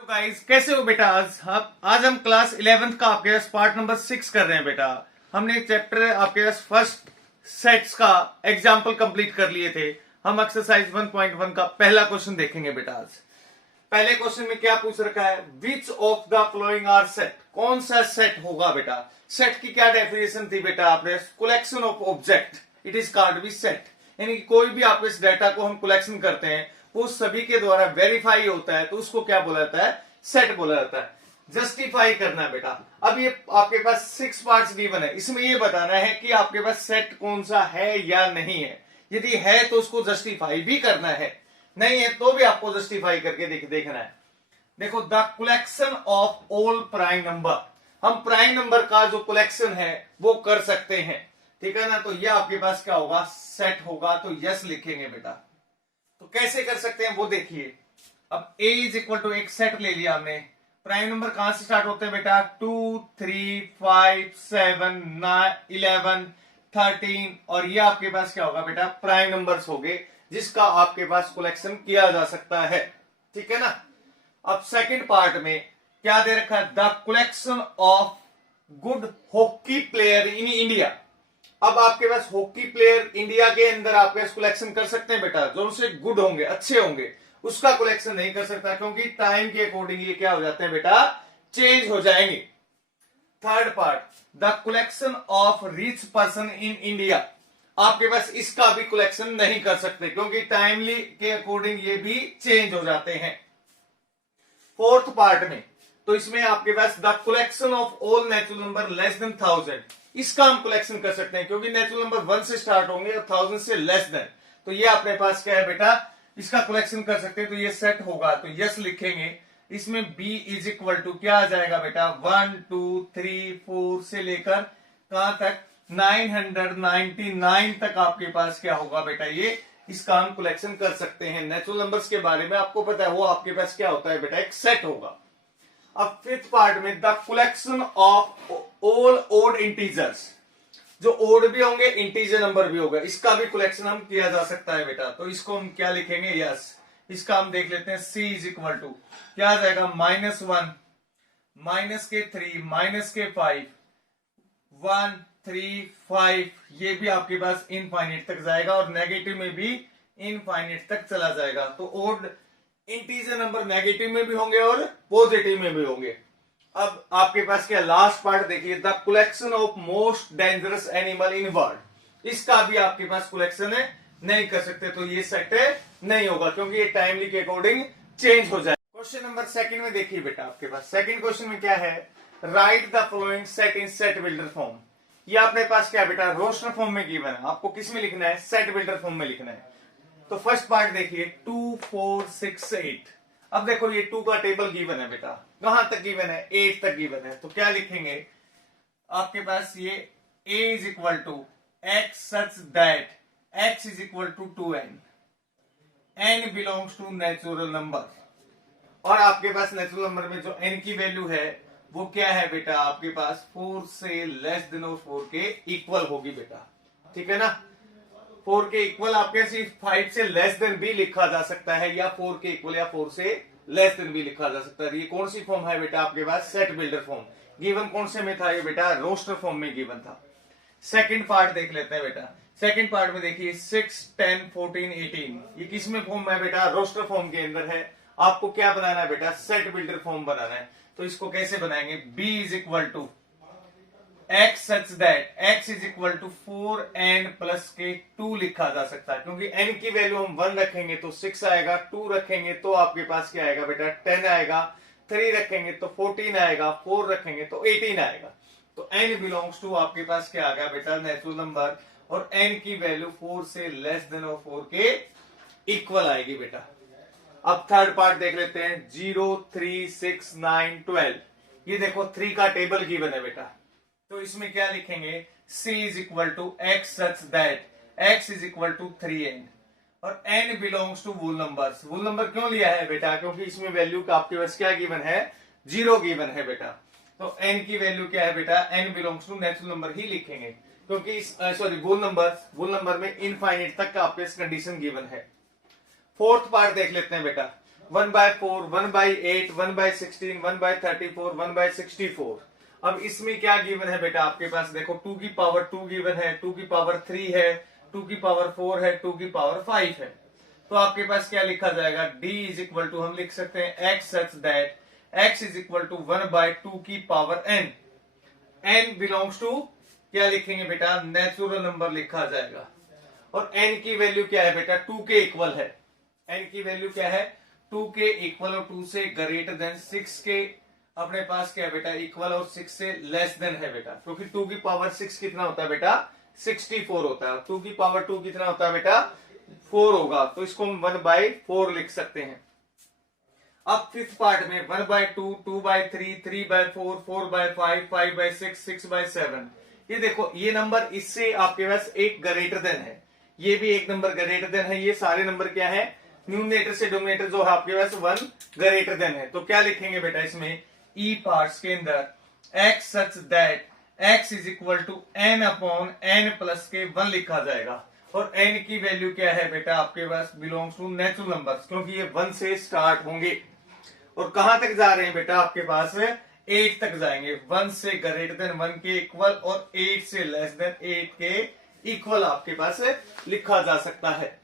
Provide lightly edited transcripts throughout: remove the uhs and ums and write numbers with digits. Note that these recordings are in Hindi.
तो गाइस कैसे हो बेटा। आज हम क्लास 11th का आपके पास पार्ट नंबर 6 कर रहे हैं बेटा। हमने एक चैप्टर आपके पास फर्स्ट सेट्स का एग्जाम्पल कंप्लीट कर लिए थे। हम एक्सरसाइज 1.1 का पहला क्वेश्चन देखेंगे बेटा। आज पहले क्वेश्चन में क्या पूछ रखा है, which of the following are set, कौन सा सेट होगा बेटा। सेट की क्या डेफिनेशन थी बेटा, आपने collection of object it is called be set, यानी कि कोई भी आप इस डाटा को हम कलेक्शन करते हैं वो सभी के द्वारा वेरीफाई होता है तो उसको क्या बोला जाता है, सेट बोला जाता है। जस्टिफाई करना है बेटा। अब ये आपके पास 6 पार्ट्स गिवन है, इसमें ये बताना है कि आपके पास सेट कौन सा है या नहीं है। यदि है तो उसको जस्टिफाई भी करना है, नहीं है तो भी आपको जस्टिफाई करके देखना है। देखो, the collection of all prime number, हम प्राइम नंबर का जो कलेक्शन है वो कर सकते हैं, ठीक है ना। तो ये आपके पास क्या होगा, सेट होगा, तो यस लिखेंगे बेटा। तो कैसे कर सकते हैं वो देखिए। अब a इज इक्वल टू एक सेट ले लिया हमने। प्राइम नंबर कहां से स्टार्ट होते हैं बेटा, 2 3 5 7 9 11 13, और ये आपके पास क्या होगा बेटा, प्राइम नंबर्स हो गए जिसका आपके पास कलेक्शन किया जा सकता है, ठीक है ना। अब सेकंड पार्ट में क्या दे रखा है, the collection of good hockey player in India. अब आपके पास हॉकी प्लेयर इंडिया के अंदर आपके पास कलेक्शन कर सकते हैं बेटा, जो उनसे गुड होंगे, अच्छे होंगे, उसका कलेक्शन नहीं कर सकता क्योंकि टाइम के अकॉर्डिंग ये क्या हो जाते हैं बेटा, चेंज हो जाएंगे। Third part, the collection of rich person in India, आपके पास इसका भी कलेक्शन नहीं कर सकते क्योंकि टाइमली के अकॉर्डिंग ये भी चेंज हो जाते हैं। फोर्थ पार्ट में तो इसमें आपके पास the collection of all natural number less than 1000, इसका हम कलेक्शन कर सकते हैं क्योंकि नेचुरल नंबर 1 से स्टार्ट होंगे और 1000 से लेस देन, तो ये अपने पास क्या है बेटा, इसका कलेक्शन कर सकते हैं, तो ये सेट होगा, तो यस लिखेंगे। इसमें b इज इक्वल टू क्या आ जाएगा बेटा, 1 2 3 4 से लेकर कहां तक, 999 तक आपके पास क्या होगा बेटा, ये इसका हम कलेक्शन कर सकते हैं। नेचुरल नंबर्स के बारे में आपको पता है, वो आपके पास क्या होता है बेटा, एक सेट होगा। अब फिफ्थ पार्ट में the collection of all odd integers, जो ओड भी होंगे इंटीजर नंबर भी होगा, इसका भी कलेक्शन हम किया जा सकता है बेटा। तो इसको हम क्या लिखेंगे, यस। इसका हम देख लेते हैं, c इज इक्वल टू क्या आ जाएगा, -1 -3 -5 1 3 5, ये भी आपके पास इनफाइनिट तक जाएगा और नेगेटिव में भी इनफाइनिट तक चला जाएगा। तो ओड इंटीजर नंबर नेगेटिव में भी होंगे और पॉजिटिव में भी होंगे। अब आपके पास क्या, लास्ट पार्ट देखिए, the collection of most dangerous animal in world, इसका भी आपके पास कलेक्शन है, नहीं कर सकते, तो ये सेट नहीं होगा क्योंकि ये टाइमली के अकॉर्डिंग चेंज हो जाए। क्वेश्चन नंबर सेकंड में देखिए बेटा, आपके पास सेकंड क्वेश्चन में क्या है, right the following set in set builder form. ये अपने पास क्या बेटा, रोस्टर फॉर्म में गिवन है, आपको किस में लिखना है, सेट बिल्डर फॉर्म में लिखना है। तो फर्स्ट पार्ट देखिए 2 4 6 8। अब देखो ये 2 का टेबल गिवन है बेटा, कहां तक गिवन है, 8 तक गिवन है, तो क्या लिखेंगे आपके पास, ये a is equal to x such that x is equal to 2n, n belongs to natural number, और आपके पास नेचुरल नंबर में जो n की वैल्यू है वो क्या है बेटा, आपके पास 4 से लेस देन और 4 के इक्वल होगी बेटा, ठीक है ना। 4 के इक्वल आपके सिर्फ 5 से लेस देन भी लिखा जा सकता है, या 4 के इक्वल या 4 से लेस देन भी लिखा जा सकता है। ये कौन सी फॉर्म है बेटा, आपके पास सेट बिल्डर फॉर्म। गिवन कौन से में था ये बेटा, रोस्टर फॉर्म में गिवन था। सेकंड पार्ट देख लेते हैं बेटा। सेकंड पार्ट में देखिए 6 10 14 18, ये किस में फॉर्म है बेटा, रोस्टर फॉर्म के अंदर है। आपको क्या बनाना है बेटा, सेट बिल्डर फॉर्म बनाना है। तो इसको कैसे बनाएंगे, b is equal to x such that x is equal to 4n plus के 2 लिखा जा सकता है क्योंकि n की वैल्यू हम 1 रखेंगे तो 6 आएगा, 2 रखेंगे तो आपके पास क्या आएगा बेटा, 10 आएगा, 3 रखेंगे तो 14 आएगा, 4 रखेंगे तो 18 आएगा। तो n बिलोंग्स टू आपके पास क्या आ गया बेटा, नेचुरल नंबर, और n की वैल्यू 4 से लेस देन और 4 के इक्वल आएगी बेटा। अब थर्ड पार्ट देख लेते हैं, 0 3 6 9 12, ये देखो 3 का टेबल गिवन है बेटा, तो इसमें क्या लिखेंगे, c is equal to x such that x is equal to 3n, और n belongs to whole numbers. Whole number क्यों लिया है बेटा, क्योंकि इसमें वैल्यू का आपके पास क्या गिवन है, 0 गिवन है बेटा। तो n की वैल्यू क्या है बेटा, n belongs to natural number ही लिखेंगे क्योंकि सॉरी वोल नंबर में इनफाइनिट तक का आपके कंडीशन गिवन है। फोर्थ पार्ट देख लेते हैं बेटा, 1/4, 1/8, 1/16, 1/34, 1/64। अब इसमें क्या गिवन है बेटा आपके पास, देखो 2 की पावर 2 गिवन है, 2 की पावर 3 है, 2 की पावर 4 है, 2 की पावर 5 है। तो आपके पास क्या लिखा जाएगा, d इज इक्वल टू, हम लिख सकते हैं x such that x is equal to 1/2 की power n। n belongs to क्या लिखेंगे बेटा, नेचुरल नंबर लिखा जाएगा। और n की वैल्यू क्या है बेटा, 2 के इक्वल है। n की वैल्यू क्या है, 2 के इक्वल और 2 से ग्रेटर देन, 6 के अपने पास क्या है बेटा, इक्वल और 6 से लेस देन है बेटा, क्योंकि 2 की पावर 6 कितना होता है बेटा, 64 होता है। 2 की पावर 2 कितना होता है बेटा, 4 होगा, तो इसको हम 1/4 लिख सकते हैं। अब फिफ्थ पार्ट में 1/2, 2/3, 3/4, 4/5, 5/6, 6/7। ये देखो ये नंबर इससे आपके पास एक ग्रेटर देन है, ये भी एक नंबर ग्रेटर देन है, ये सारे नंबर क्या है, न्यूमरेटर से डोमिनेटर जो है आपके पास 1 ग्रेटर देन है। तो क्या लिखेंगे बेटा इसमें, ई पार्ट्स के अंदर x such that x is equal to n upon n plus के 1 लिखा जाएगा। और n की वैल्यू क्या है बेटा आपके पास, बिलोंग्स टू नेचुरल नंबर्स, क्योंकि ये 1 से स्टार्ट होंगे और कहां तक जा रहे हैं बेटा आपके पास 8 तक जाएंगे। 1 से ग्रेटर देन 1 के इक्वल और 8 से लेस देन 8 के इक्वल आपके पास लिखा जा सकता है।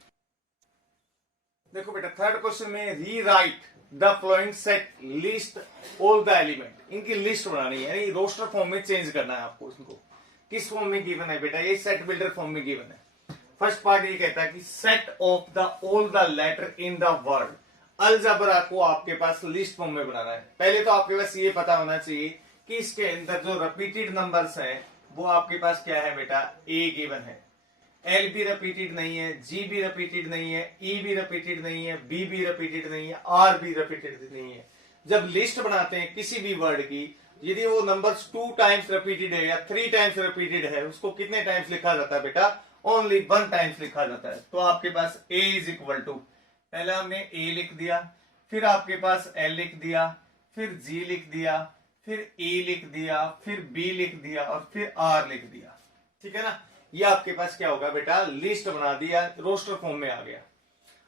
देखो बेटा थर्ड क्वेश्चन में rewrite the flowing set list all the element, इनकी लिस्ट बनानी है, यानी रोस्टर फॉर्म में चेंज करना है आपको। इनको किस फॉर्म में गिवन है बेटा, ये सेट बिल्डर फॉर्म में गिवन है। फर्स्ट पार्ट ये कहता है कि set of the all the letter in the word, algebra को आपके पास लिस्ट फॉर्म में बनाना है। पहले तो आपके पास ये पता होना चाहिए कि इसके अंदर जो रिपीटेड नंबर्स हैं वो आपके पास क्या है बेटा, ए गिवन है, एल भी रिपीटेड नहीं है, जी भी रिपीटेड नहीं है, ई भी रिपीटेड नहीं है, बी भी रिपीटेड नहीं है, आर भी रिपीटेड नहीं है। जब लिस्ट बनाते हैं किसी भी वर्ड की, यदि वो नंबर्स 2 टाइम्स रिपीटेड है या 3 टाइम्स रिपीटेड है, उसको कितने टाइम्स लिखा जाता है बेटा, ओनली 1 टाइम्स लिखा जाता है। तो आपके पास ए इज इक्वल टू, पहले हमने ए लिख दिया, फिर आपके पास एल लिख दिया, फिर जी लिख दिया, फिर ई लिख दिया, फिर बी लिख दिया और फिर आर लिख दिया। ठीक है ना, ये आपके पास क्या होगा बेटा, लिस्ट बना दिया, रोस्टर फॉर्म में आ गया।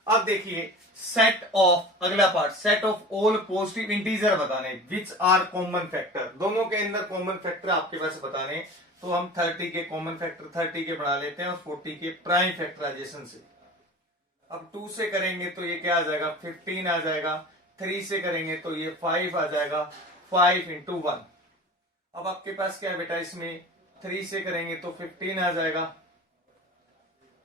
अब देखिए सेट ऑफ, अगला part, set of all positive integer बताने विच आर कॉमन फैक्टर, दोनों के अंदर कॉमन फैक्टर आपके पास बताने। तो हम 30 के कॉमन फैक्टर 30 के बना लेते हैं और 40 के प्राइम फैक्टराइजेशन से। अब 2 से करेंगे तो ये क्या आ जाएगा, 15 आ जाएगा, 3 से करेंगे तो ये 5 आ जाएगा, 5 into 1। अब आपके पास क्या है बेटा, इसमें 3 से करेंगे तो 15 आ जाएगा,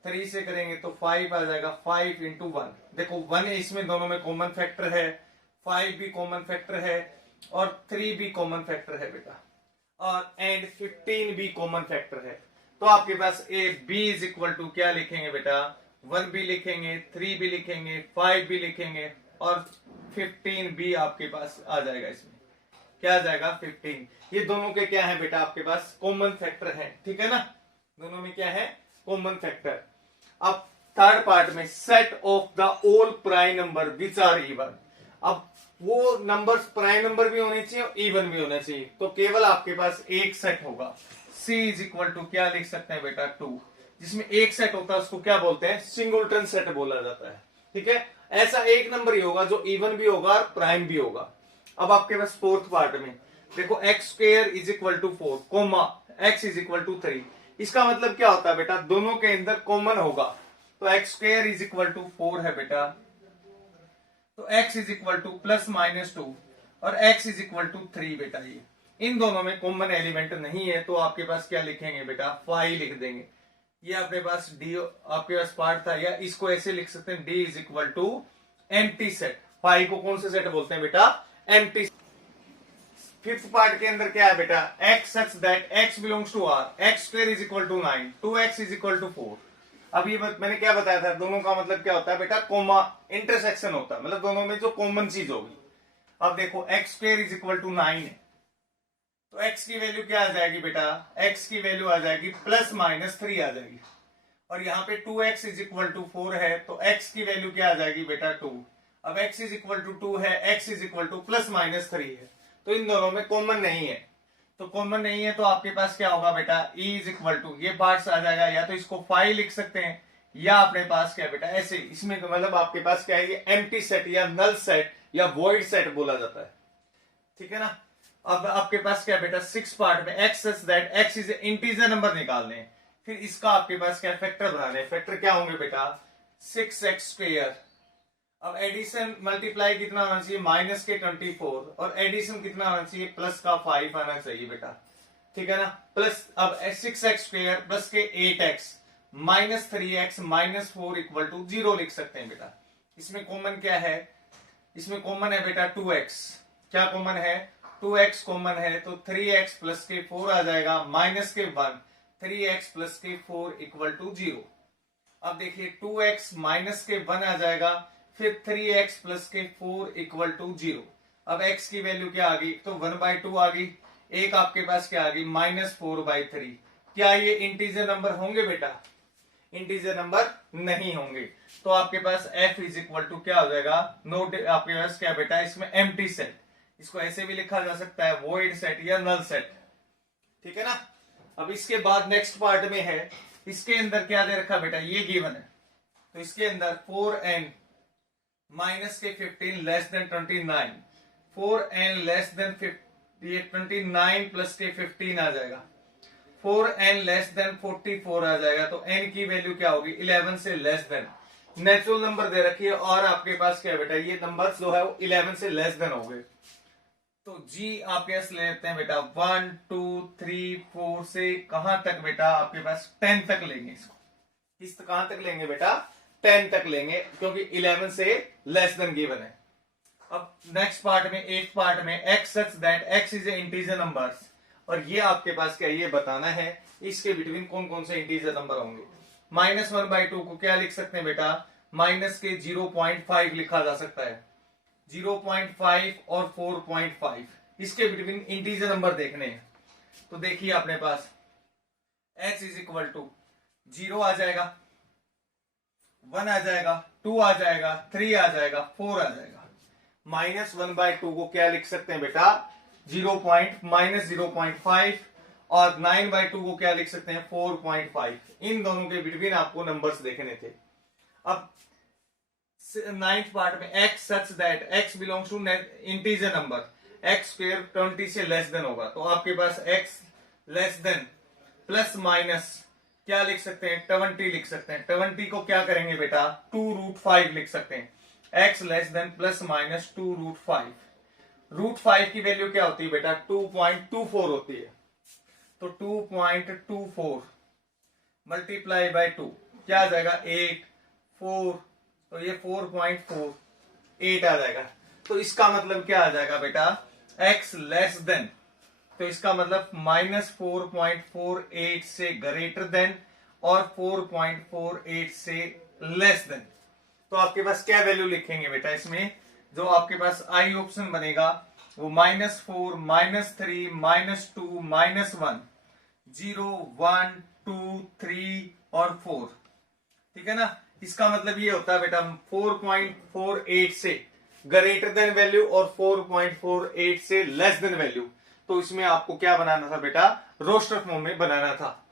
3 से करेंगे तो 5 आ जाएगा, 5 into 1। देखो 1 इसमें दोनों में कॉमन फैक्टर है, 5 भी कॉमन फैक्टर है और 3 भी कॉमन फैक्टर है बेटा, और एंड 15 भी कॉमन फैक्टर है। तो आपके पास A B is equal to क्या लिखेंगे बेटा, 1 भी लिखेंगे, 3 भी लिखेंगे, 5 भी लिखेंगे और 15 भी आपके पास आ जाएगा। इसमें क्या आ जाएगा, 15। ये दोनों के क्या है बेटा आपके पास, कॉमन फैक्टर है। ठीक है ना, दोनों में क्या है, कॉमन फैक्टर। अब थर्ड पार्ट में set of the all prime number which are even, अब वो नंबर्स प्राइम नंबर भी होने चाहिए और इवन भी होने चाहिए। तो केवल आपके पास एक सेट होगा, सी इज इक्वल टू क्या लिख सकते हैं बेटा, 2। जिसमें एक सेट होता है उसको क्या बोलते हैं, सिंगुलटन सेट बोला जाता है। ठीक है, ऐसा एक नंबर ही होगा जो इवन भी होगा और प्राइम भी होगा। अब आपके पास फोर्थ पार्ट में देखो x square is equal to 4 comma x is equal to 3। इसका मतलब क्या होता है बेटा, दोनों के अंदर कॉमन होगा। तो x square is equal to 4 है बेटा, तो x is equal to plus minus 2 और एक्स इज इक्वल टू 3 बेटा। ये इन दोनों में कॉमन एलिमेंट नहीं है, तो आपके पास क्या लिखेंगे बेटा, 5 लिख देंगे। ये आपके पास डी आपके पास पार्ट था, या इसको ऐसे लिख सकते हैं, D is equal to empty set. 5 को कौन से सेट बोलते हैं बेटा, एम्प्टी। फिफ्थ पार्ट के अंदर क्या है बेटा, x such that x belongs to r, x square is equal to 9, 2x is equal to 4। अब ये मैंने क्या बताया था, दोनों का मतलब क्या होता है बेटा, कोमा इंटरसेक्शन होता है, मतलब दोनों में जो कॉमन चीज होगी। अब देखो x square is equal to 9 है, तो x की वैल्यू क्या आ जाएगी बेटा, x की वैल्यू आ जाएगी प्लस माइनस 3 आ जाएगी। और यहाँ पे 2x इज इक्वल टू 4 है, तो x की वैल्यू क्या आ जाएगी बेटा, 2। अब x इज इक्वल टू 2 है, x is equal to plus minus 3 है, तो इन दोनों में कॉमन नहीं है। तो कॉमन नहीं है तो आपके पास क्या होगा बेटा, e इज इक्वल टू, ये पार्ट्स आ जाएगा, या तो इसको 5 लिख सकते हैं या अपने पास क्या है बेटा ऐसे, इसमें मतलब आपके पास क्या है ये एम्प्टी सेट या नल सेट या वॉइड सेट बोला जाता है, ठीक है ना। अब आपके पास क्या बेटा 6 पार्ट में x such that x is integer number निकालने हैं, फिर इसका आपके पास क्या फैक्टर बनाने हैं। फैक्टर क्या होंगे बेटा 6x²। अब एडिशन मल्टीप्लाई कितना आना चाहिए माइनस के 24 और एडिशन कितना आना चाहिए प्लस का 5 आना चाहिए बेटा, ठीक है ना। प्लस अब 6x² प्लस के 8x minus 3x minus 4 equal to 0 लिख सकते हैं बेटा। इसमें कॉमन क्या है, इसमें कॉमन है बेटा 2x, क्या कॉमन है 2x कॉमन है, तो 3x प्लस के 4 आ जाएगा माइनस के 1 3x प्लस के 4 इक्वल टू 0। अब देखिए 2x माइनस के 1 आ जाएगा, फिर 3x प्लस के 4 इक्वल टू 0। अब x की वैल्यू क्या आ गई, तो 1/2 आ गई, एक आपके पास क्या आ गई -4/3। क्या ये इंटीजर नंबर होंगे बेटा, इंटीजर नंबर नहीं होंगे। तो आपके पास f इज इक्वल टू क्या हो जाएगा, नोट आपके पास क्या बेटा इसमें एम्प्टी सेट, इसको ऐसे भी लिखा जा सकता है वॉइड सेट या नल सेट, ठीक है ना। अब इसके बाद नेक्स्ट पार्ट में है, इसके अंदर क्या दे रखा बेटा ये गिवन है, तो इसके अंदर 4n माइनस के 15 less than 29, 4n less than 29 plus के 15 आ जाएगा, 4n लेस देन 44 आ जाएगा, तो n की वैल्यू क्या होगी 11 से लेस देन। नेचुरल नंबर दे रखी है और आपके पास क्या है बेटा ये नंबर जो है वो 11 से लेस देन हो गए, तो g आपके पास ले लेते हैं बेटा 1 2 3 4 से कहां तक बेटा आपके पास 10 तक लेंगे इसको, किस कहां तक लेंगे बेटा 10 तक लेंगे, क्योंकि 11 से लेस देन गिवन है। अब नेक्स्ट पार्ट में 8 पार्ट में x such that x is a integer numbers, और ये आपके पास क्या ये बताना है इसके बिटवीन कौन कौन से इंटीजर नंबर होंगे। -1/2 को क्या लिख सकते हैं बेटा माइनस के 0.5 लिखा जा सकता है, 0.5 और 4.5 इसके बिटवीन इंटीजर नंबर देखने हैं। तो देखिए अपने पास x इज इक्वल टू 0 आ जाएगा, 1 आ जाएगा, 2 आ जाएगा, 3 आ जाएगा, 4 आ जाएगा। -1/2 को क्या लिख सकते हैं बेटा -0.5 और 9/2 को क्या लिख सकते हैं 4.5। इन दोनों के बिटवीन आपको नंबर्स देखने थे। अब 9th पार्ट में x such that x belongs to integer number, x² 20 से लेस देन होगा, तो आपके पास x less than plus minus क्या लिख सकते हैं 20 लिख सकते हैं। 20 को क्या करेंगे बेटा 2√5 लिख सकते हैं, x less than plus minus 2√5। √5 की वैल्यू क्या होती है बेटा 2.24 होती है, तो 2.24 मल्टीप्लाई बाय 2 क्या आ जाएगा 8 4, तो ये 4.48 आ जाएगा। तो इसका मतलब क्या आ जाएगा बेटा x लेस देन, तो इसका मतलब -4.48 से ग्रेटर देन और 4.48 से लेस देन। तो आपके पास क्या वैल्यू लिखेंगे बेटा इसमें, जो आपके पास आई ऑप्शन बनेगा वो -4 -3 -2 -1 0 1 2 3 और 4, ठीक है ना। इसका मतलब ये होता है बेटा 4.48 से ग्रेटर देन वैल्यू और 4.48 से लेस देन वैल्यू। तो इसमें आपको क्या बनाना था बेटा रोस्टर फॉर्म में बनाना था।